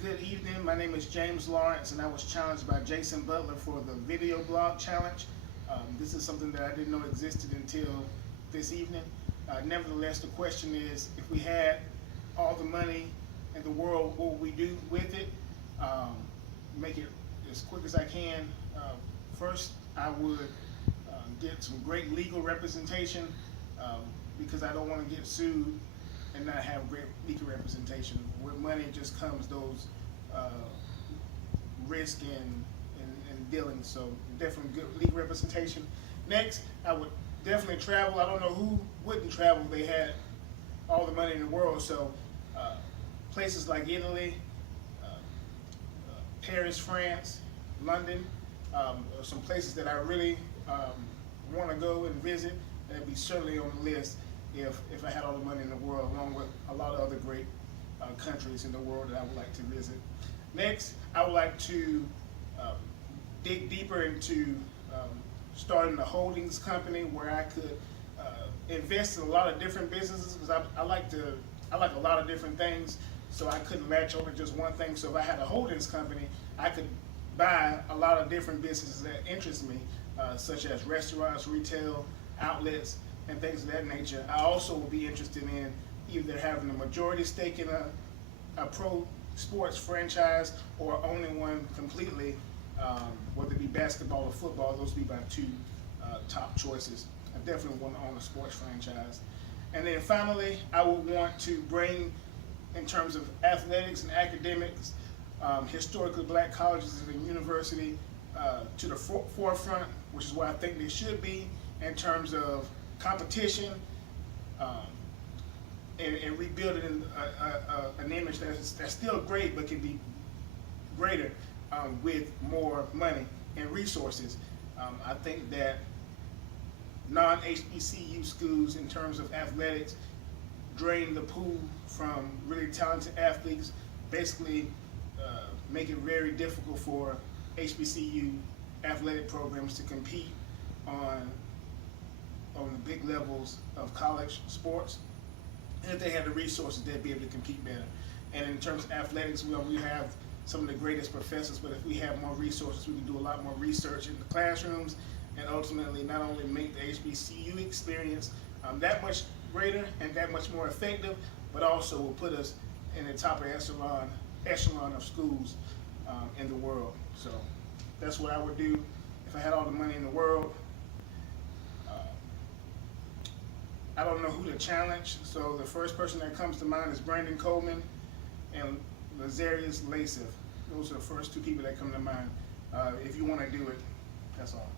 Good evening. My name is James Lawrence, and I was challenged by Jason Butler for the video blog challenge. This is something that I didn't know existed until this evening. Nevertheless, the question is, if we had all the money in the world, what would we do with it? Make it as quick as I can. First, I would get some great legal representation because I don't want to get sued and not have great legal representation. With money just comes those risk and dealing. So definitely good legal representation. Next, I would definitely travel. I don't know who wouldn't travel if they had all the money in the world. So places like Italy, Paris, France, London, are some places that I really want to go and visit. That'd be certainly on the list if I had all the money in the world, along with a lot of other great countries in the world that I would like to visit. Next, I would like to dig deeper into starting a holdings company where I could invest in a lot of different businesses, because I like a lot of different things, so I couldn't latch on to just one thing. So if I had a holdings company, I could buy a lot of different businesses that interest me, such as restaurants, retail, outlets, and things of that nature. I also would be interested in either having a majority stake in a pro sports franchise or owning one completely, whether it be basketball or football. Those would be my two top choices. I definitely want to own a sports franchise. And then finally, I would want to bring, in terms of athletics and academics, historically black colleges and university to the forefront, which is where I think they should be in terms of competition, and rebuilding an image that's still great but can be greater with more money and resources. I think that non-HBCU schools, in terms of athletics, drain the pool from really talented athletes, basically make it very difficult for HBCU athletic programs to compete on the big levels of college sports. And if they had the resources, they'd be able to compete better. And in terms of athletics, we have some of the greatest professors, but if we have more resources, we can do a lot more research in the classrooms, and ultimately not only make the HBCU experience that much greater and that much more effective, but also will put us in the top echelon of schools in the world. So that's what I would do if I had all the money in the world. I don't know who to challenge, so the first person that comes to mind is Brandon Coleman and Lazarius Lasif. Those are the first two people that come to mind. If you want to do it, that's all.